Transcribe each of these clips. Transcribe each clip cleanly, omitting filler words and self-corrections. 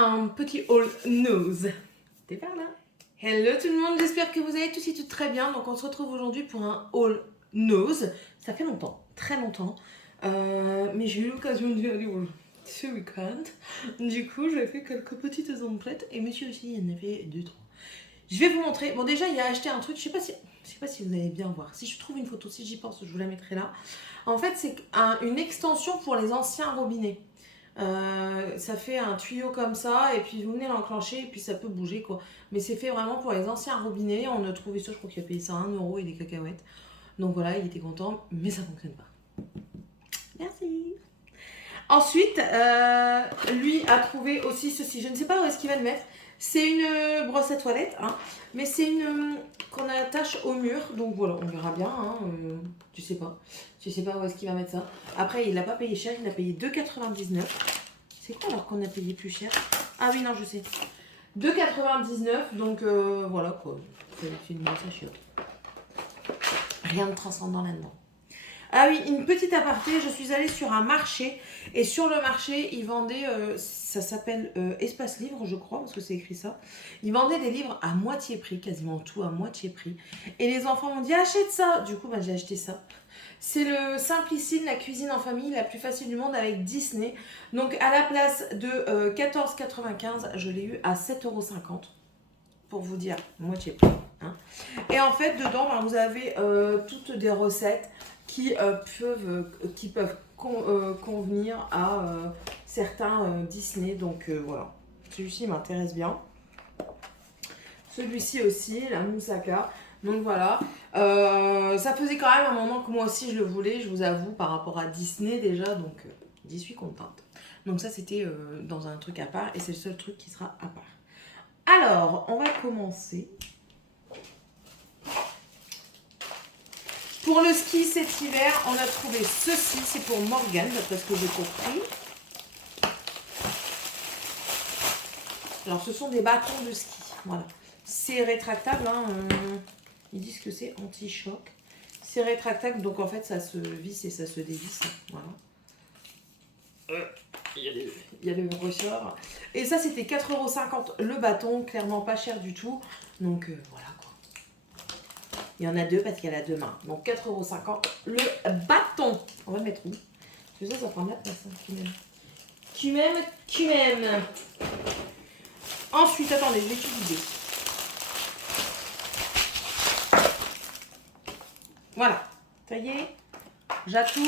un petit haul nose. T'es par là. Hello tout le monde, j'espère que vous allez tous et toutes très bien. Donc on se retrouve aujourd'hui pour un haul nose. Ça fait longtemps, très longtemps. Mais j'ai eu l'occasion d'y aller ce week-end. Du coup, j'ai fait quelques petites emplettes. Et monsieur aussi, il en a fait 2-3. Je vais vous montrer. Bon, déjà, il a acheté un truc. Je sais pas si vous allez bien voir. Si je trouve une photo, si j'y pense, je vous la mettrai là. En fait, c'est une extension pour les anciens robinets. Ça fait un tuyau comme ça et puis vous venez l'enclencher et puis ça peut bouger quoi. Mais c'est fait vraiment pour les anciens robinets. On a trouvé ça, je crois qu'il a payé ça 1€ et des cacahuètes. Donc voilà, il était content, mais ça fonctionne pas. Merci. Ensuite, lui a trouvé aussi ceci. Je ne sais pas où est-ce qu'il va le mettre. C'est une brosse à toilette, hein, mais c'est une qu'on attache au mur. Donc voilà, on verra bien. Hein, tu sais pas. Je sais pas où est-ce qu'il va mettre ça. Après, il l'a pas payé cher. Il a payé 2,99. C'est quoi alors qu'on a payé plus cher? Ah oui, non, je sais. 2,99. Donc voilà quoi. C'est une brosse à chiottes. Rien de transcendant là-dedans. Ah oui, une petite aparté, je suis allée sur un marché et sur le marché, ils vendaient, ça s'appelle Espace Livre, je crois, parce que c'est écrit ça. Ils vendaient des livres à moitié prix, quasiment tout à moitié prix. Et les enfants m'ont dit achète ça. Du coup, bah, j'ai acheté ça. C'est le Simplicine, la cuisine en famille la plus facile du monde avec Disney. Donc à la place de 14,95, je l'ai eu à 7,50 €. Pour vous dire, moitié prix. Hein. Et en fait, dedans, bah, vous avez toutes des recettes qui peuvent convenir à certains Disney. Donc voilà, celui-ci m'intéresse bien. Celui-ci aussi, la moussaka. Donc voilà, ça faisait quand même un moment que moi aussi je le voulais, je vous avoue, par rapport à Disney déjà, donc j'y suis contente. Donc ça c'était dans un truc à part et c'est le seul truc qui sera à part. Alors, on va commencer. Pour le ski cet hiver, on a trouvé ceci, c'est pour Morgane, d'après ce que j'ai compris. Alors, ce sont des bâtons de ski, voilà. C'est rétractable, hein, ils disent que c'est anti-choc. C'est rétractable, donc en fait, ça se visse et ça se dévisse, voilà. Il y a le ressort. Et ça, c'était 4,50 € le bâton, clairement pas cher du tout. Donc voilà quoi. Il y en a deux parce qu'il y a la deux mains. Donc 4,50 € le bâton. On va le mettre où? Parce que ça prend de la place. Tu m'aimes. Ensuite, attendez, je vais utiliser. Voilà. Ça y est. J'atou.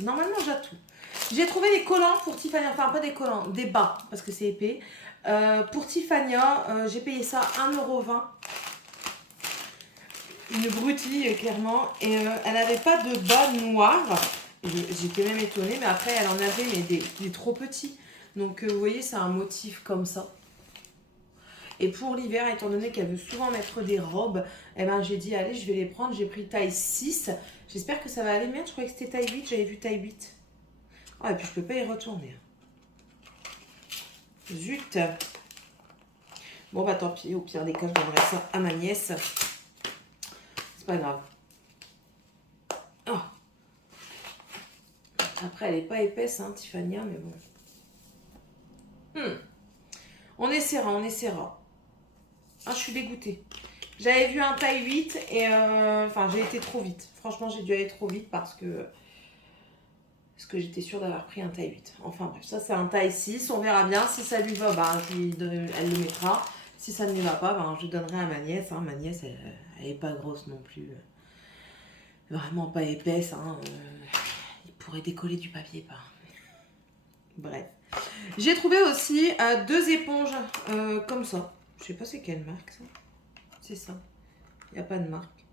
Normalement, j'atou. J'ai trouvé des collants pour Tiffania. Enfin, pas des collants, des bas, parce que c'est épais. Pour Tiffania, j'ai payé ça 1,20 €. Une broutille, clairement. Et elle n'avait pas de bas noirs. J'étais même étonnée, mais après, elle en avait, mais des trop petits. Donc, vous voyez, c'est un motif comme ça. Et pour l'hiver, étant donné qu'elle veut souvent mettre des robes, eh ben, j'ai dit, allez, je vais les prendre. J'ai pris taille 6. J'espère que ça va aller bien. Je croyais que c'était taille 8. J'avais vu taille 8. Ah, et puis je peux pas y retourner. Zut. Bon, bah tant pis. Au pire des cas, je donnerai ça à ma nièce. C'est pas grave. Oh. Après, elle est pas épaisse, hein, Tiffania, mais bon. On essaiera. Ah, je suis dégoûtée. J'avais vu un taille 8 et enfin j'ai été trop vite. Franchement, j'ai dû aller trop vite parce que j'étais sûre d'avoir pris un taille 8. Enfin bref, ça c'est un taille 6. On verra bien. Si ça lui va, bah, elle le mettra. Si ça ne lui va pas, bah, je donnerai à ma nièce. Hein. Ma nièce, elle est pas grosse non plus. Vraiment pas épaisse. Hein. Il pourrait décoller du papier, pas. Bref. J'ai trouvé aussi 2 éponges comme ça. Je sais pas c'est quelle marque ça. C'est ça. Il n'y a pas de marque.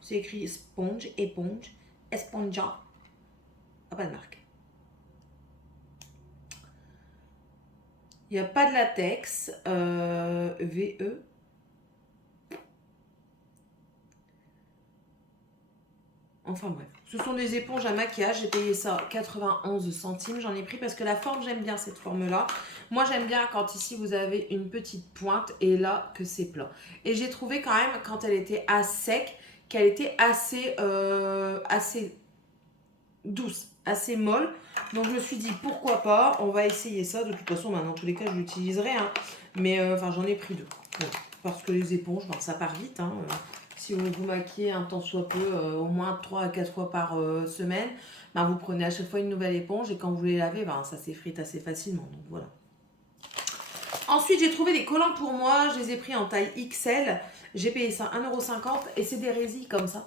C'est écrit sponge, éponge, esponja. Ah, pas de marque. Il n'y a pas de latex. VE. Enfin bref. Ce sont des éponges à maquillage. J'ai payé ça 91 centimes. J'en ai pris parce que la forme, j'aime bien cette forme-là. Moi, j'aime bien quand ici, vous avez une petite pointe et là, que c'est plat. Et j'ai trouvé quand même, quand elle était à sec, qu'elle était assez douce. assez molle. Donc je me suis dit pourquoi pas, on va essayer ça. De toute façon, bah, dans tous les cas, je l'utiliserai. Hein. Mais enfin, j'en ai pris 2. Bon, parce que les éponges, ben, ça part vite. Hein. Si vous vous maquillez un temps soit peu, au moins 3 à 4 fois par semaine, ben, vous prenez à chaque fois une nouvelle éponge. Et quand vous les lavez, ben, ça s'effrite assez facilement. Donc voilà. Ensuite, j'ai trouvé des collants pour moi. Je les ai pris en taille XL. J'ai payé ça 1,50 € et c'est des résilles comme ça.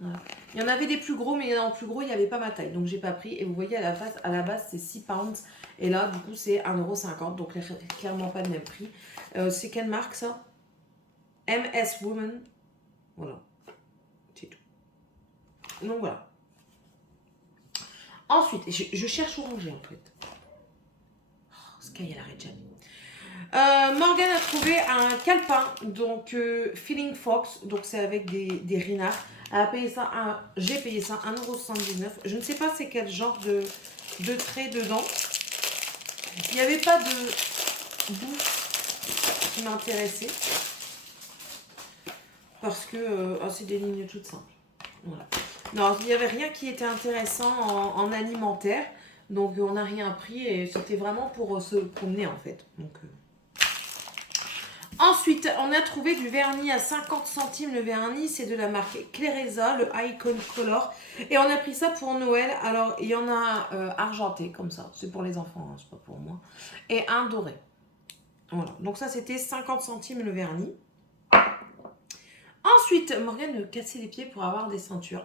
Voilà. Il y en avait des plus gros, mais en plus gros, il n'y avait pas ma taille. Donc, j'ai pas pris. Et vous voyez, à la base, c'est 6 pounds. Et là, du coup, c'est 1,50 €. Donc, clairement pas le même prix. C'est quelle marque, ça? MS Woman. Voilà. C'est tout. Donc, voilà. Ensuite, je cherche orangé, en fait. Oh, Sky, elle arrête jamais. Morgane a trouvé un calepin, donc Feeling Fox, donc c'est avec des renards. Elle a payé ça, j'ai payé ça 1,79 €. Je ne sais pas c'est quel genre de trait dedans. Il n'y avait pas de bouffe qui m'intéressait. Parce que c'est des lignes toutes simples. Voilà. Non, il n'y avait rien qui était intéressant en alimentaire. Donc on n'a rien pris et c'était vraiment pour se promener en fait. Donc, Ensuite, on a trouvé du vernis à 50 centimes. Le vernis, c'est de la marque Clareza, le Icon Color. Et on a pris ça pour Noël. Alors, il y en a argenté, comme ça. C'est pour les enfants, hein, c'est pas pour moi. Et un doré. Voilà. Donc ça, c'était 50 centimes le vernis. Ensuite, Morgane me cassait les pieds pour avoir des ceintures.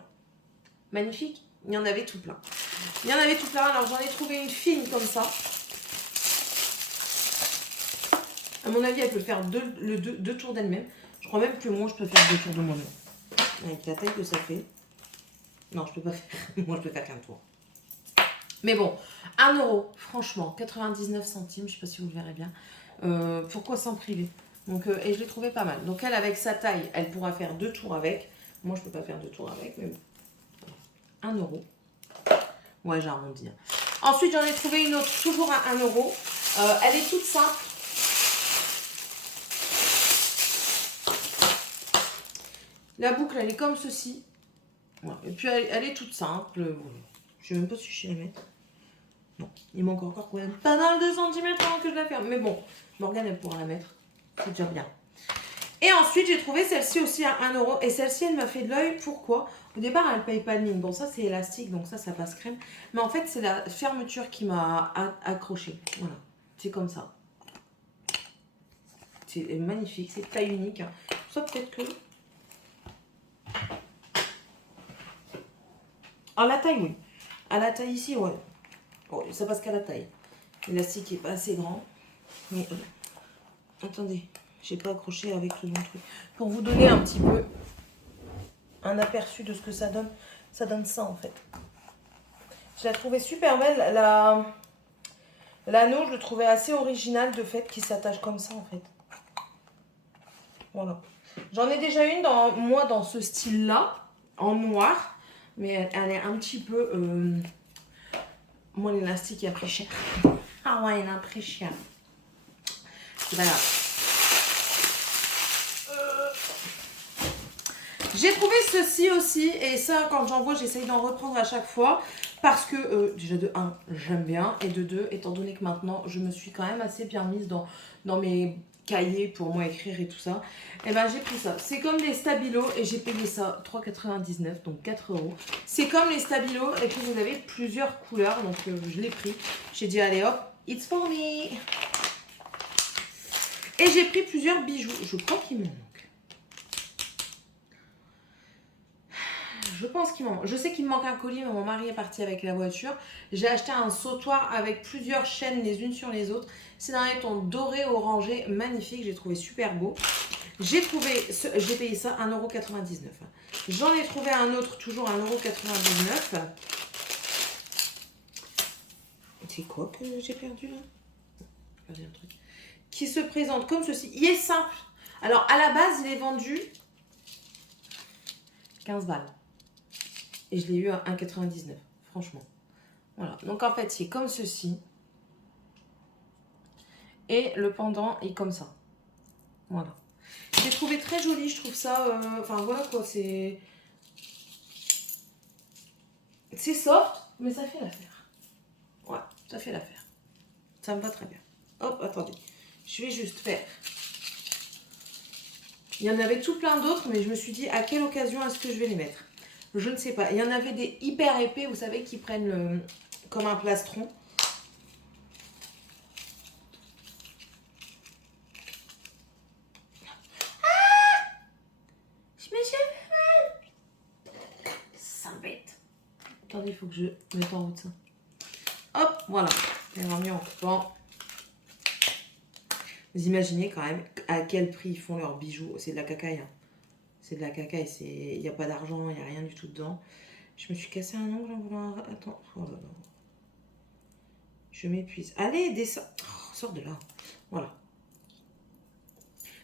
Magnifique. Il y en avait tout plein. Il y en avait tout plein. Alors, j'en ai trouvé une fine comme ça. À mon avis, elle peut faire deux tours d'elle-même. Je crois même que moi, je peux faire 2 tours de moi-même. Avec la taille que ça fait. Non, je peux pas faire. Moi, je peux faire qu'un tour. Mais bon, 1 €, franchement, 99 centimes. Je sais pas si vous le verrez bien. Pourquoi s'en priver? Donc, et je l'ai trouvé pas mal. Donc, elle, avec sa taille, elle pourra faire 2 tours avec. Moi, je peux pas faire 2 tours avec, mais bon. 1 €. Ouais, j'ai arrondi. Ensuite, j'en ai trouvé une autre, toujours à 1 €. Elle est toute simple. La boucle, elle est comme ceci. Voilà. Et puis, elle est toute simple. Voilà. Je sais même pas si je sais la mettre. Non, il manque encore quand même pas mal de centimètres avant que je la ferme. Mais bon, Morgane, elle pourra la mettre. C'est déjà bien. Et ensuite, j'ai trouvé celle-ci aussi à 1 €. Et celle-ci, elle m'a fait de l'œil. Pourquoi? Au départ, elle ne paye pas de ligne. Bon, ça, c'est élastique, donc ça passe crème. Mais en fait, c'est la fermeture qui m'a accroché. Voilà, c'est comme ça. C'est magnifique, c'est taille unique. Ça, peut-être que... Ah, la taille, oui. À la taille ici, ouais. Oh, ça passe qu'à la taille. L'élastique n'est pas assez grand. Mais attendez, j'ai pas accroché avec le bon truc. Pour vous donner un petit peu un aperçu de ce que ça donne ça en fait. Je la trouvais super belle. L'anneau, je le trouvais assez original de fait qu'il s'attache comme ça en fait. Voilà. J'en ai déjà une dans ce style-là, en noir. Mais elle est un petit peu... Moi, l'élastique, il a pris cher. Ah ouais, il a pris cher. C'est pas grave. J'ai trouvé ceci aussi. Et ça, quand j'en vois, j'essaye d'en reprendre à chaque fois. Parce que, déjà de 1, j'aime bien. Et de 2, étant donné que maintenant, je me suis quand même assez bien mise dans mes... cahier pour moi écrire et tout ça, et ben j'ai pris ça. C'est comme les stabilos et j'ai payé ça 3,99 €, donc 4 €. C'est comme les stabilos et puis vous avez plusieurs couleurs, donc je l'ai pris. J'ai dit allez hop, it's for me. Et j'ai pris plusieurs bijoux. Je crois qu'il me manque. Je pense qu'il me manque. Je sais qu'il me manque un collier, mais mon mari est parti avec la voiture. J'ai acheté un sautoir avec plusieurs chaînes les unes sur les autres. C'est dans les tons doré orangé, magnifique. J'ai trouvé super beau. J'ai payé ça 1,99 €. J'en ai trouvé un autre, toujours 1,99 €. C'est quoi que j'ai perdu là? J'ai perdu un truc. Qui se présente comme ceci. Il est simple. Alors à la base, il est vendu 15 balles. Et je l'ai eu à 1,99 €, franchement. Voilà. Donc en fait, il est comme ceci. Et le pendant est comme ça. Voilà. J'ai trouvé très joli, je trouve ça... Enfin voilà quoi, c'est soft. Mais ça fait l'affaire. Ouais, ça fait l'affaire. Ça me va très bien. Hop, attendez. Je vais juste faire. Il y en avait tout plein d'autres, mais je me suis dit à quelle occasion est-ce que je vais les mettre. Je ne sais pas. Il y en avait des hyper épais, vous savez, qui prennent comme un plastron. Je me fait mal. Ça m'embête. Attendez, il faut que je mette en route ça. Hop, voilà. Elle va mis en coupant. Vous imaginez quand même à quel prix ils font leurs bijoux. C'est de la cacaille. Hein. C'est de la cacaille. Il n'y a pas d'argent, il n'y a rien du tout dedans. Je me suis cassé un ongle en voulant... Attends. Oh là là. Je m'épuise. Allez, descends. Oh, sors de là. Voilà.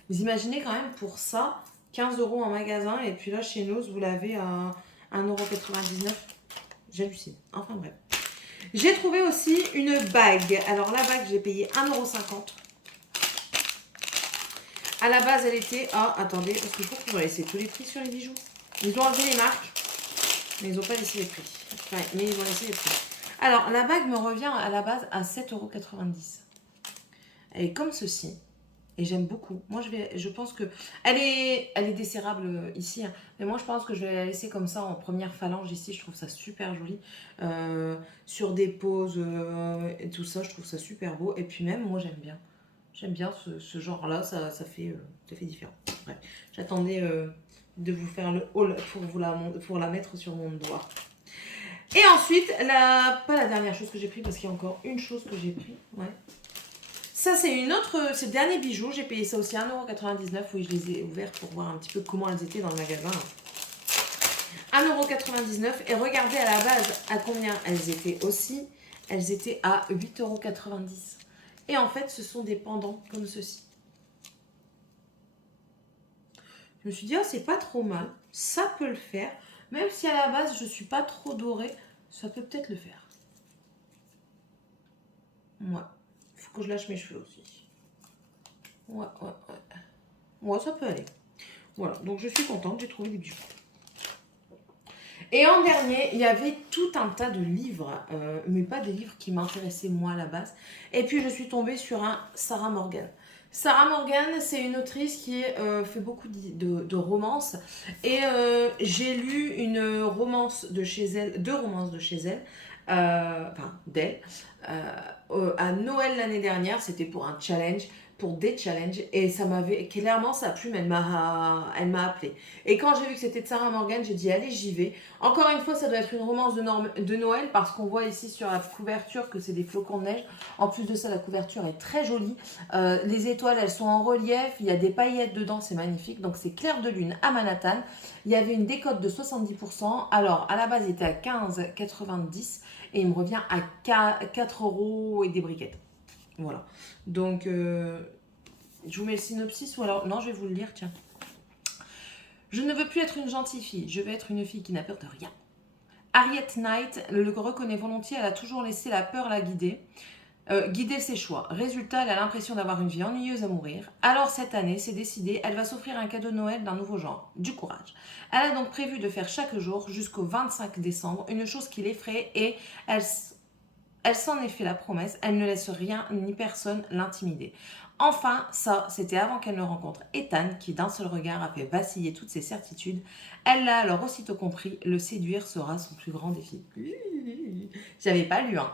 Vous imaginez quand même pour ça, 15 € en magasin. Et puis là, chez nous, vous l'avez à 1,99 €. J'hallucine. Enfin bref. J'ai trouvé aussi une bague. Alors la bague, j'ai payé 1,50 €. À la base, elle était... Ah, attendez, parce qu'il faut que je vais laisser tous les prix sur les bijoux. Ils ont enlevé les marques, mais ils n'ont pas laissé les prix. Enfin, mais ils ont laissé les prix. Alors, la bague me revient à la base à 7,90 €. Elle est comme ceci. Et j'aime beaucoup. Moi, je pense que... Elle est desserrable ici. Hein, mais moi, je pense que je vais la laisser comme ça en première phalange ici. Je trouve ça super joli. Sur des poses et tout ça, je trouve ça super beau. Et puis même, moi, j'aime bien. J'aime bien ce genre-là, ça fait différent. Ouais. J'attendais de vous faire le haul pour la mettre sur mon doigt. Et ensuite, pas la dernière chose que j'ai pris, parce qu'il y a encore une chose que j'ai pris. Ouais. Ça, c'est c'est le dernier bijou. J'ai payé ça aussi 1,99 €. Oui, je les ai ouverts pour voir un petit peu comment elles étaient dans le magasin. 1,99 €. Et regardez à la base à combien elles étaient aussi. Elles étaient à 8,90 €. Et en fait, ce sont des pendants comme ceci. Je me suis dit, oh, c'est pas trop mal. Ça peut le faire. Même si à la base, je ne suis pas trop dorée, ça peut peut-être le faire. Ouais. Il faut que je lâche mes cheveux aussi. Ouais. Ouais, ça peut aller. Voilà. Donc, je suis contente. J'ai trouvé des bijoux. Et en dernier, il y avait tout un tas de livres, mais pas des livres qui m'intéressaient moi à la base. Et puis je suis tombée sur un Sarah Morgan. Sarah Morgan, c'est une autrice qui fait beaucoup de romances. Et j'ai lu une romance de chez elle, deux romances de chez elle, enfin d'elle, à Noël l'année dernière. C'était pour un challenge, pour des challenges. Et ça m'avait, clairement, sa plume, elle m'a appelée. Et quand j'ai vu que c'était de Sarah Morgan, j'ai dit, allez, j'y vais. Encore une fois, ça doit être une romance de Noël, parce qu'on voit ici sur la couverture que c'est des flocons de neige. En plus de ça, la couverture est très jolie. Les étoiles, elles sont en relief. Il y a des paillettes dedans, c'est magnifique. Donc, c'est Clair de Lune à Manhattan. Il y avait une décote de 70%. Alors, à la base, il était à 15,90 € et il me revient à 4 € et des briquettes. Voilà. Donc, je vous mets le synopsis ou alors... Non, je vais vous le lire, tiens. Je ne veux plus être une gentille fille. Je veux être une fille qui n'a peur de rien. Harriet Knight le reconnaît volontiers. Elle a toujours laissé la peur la guider. Guider ses choix. Résultat, elle a l'impression d'avoir une vie ennuyeuse à mourir. Alors cette année, c'est décidé, elle va s'offrir un cadeau de Noël d'un nouveau genre, du courage. Elle a donc prévu de faire chaque jour, jusqu'au 25 décembre, une chose qui l'effraie et elle s'en est fait la promesse, elle ne laisse rien ni personne l'intimider. Enfin, ça, c'était avant qu'elle ne rencontre Ethan, qui d'un seul regard a fait vaciller toutes ses certitudes. Elle l'a alors aussitôt compris, le séduire sera son plus grand défi. J'avais pas lu, hein.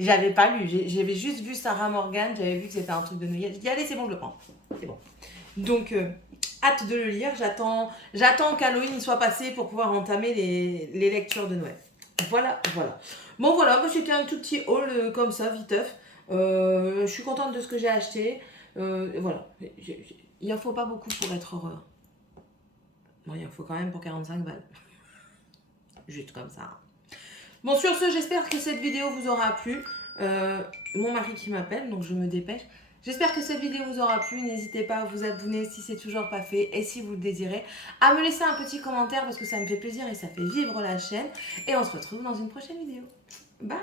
J'avais pas lu, j'avais juste vu Sarah Morgan, j'avais vu que c'était un truc de Noël. J'ai dit, allez, c'est bon, je le prends. C'est bon. Donc, hâte de le lire. J'attends qu'Halloween soit passé pour pouvoir entamer les lectures de Noël. Voilà. Bon, voilà, c'était un tout petit haul comme ça, viteuf. Je suis contente de ce que j'ai acheté. Voilà. Il en faut pas beaucoup pour être heureux. Bon, il en faut quand même pour 45 balles. Juste comme ça. Bon, sur ce, j'espère que cette vidéo vous aura plu. Mon mari qui m'appelle, donc je me dépêche. J'espère que cette vidéo vous aura plu. N'hésitez pas à vous abonner si c'est toujours pas fait et si vous le désirez. À me laisser un petit commentaire parce que ça me fait plaisir et ça fait vivre la chaîne. Et on se retrouve dans une prochaine vidéo. Bye!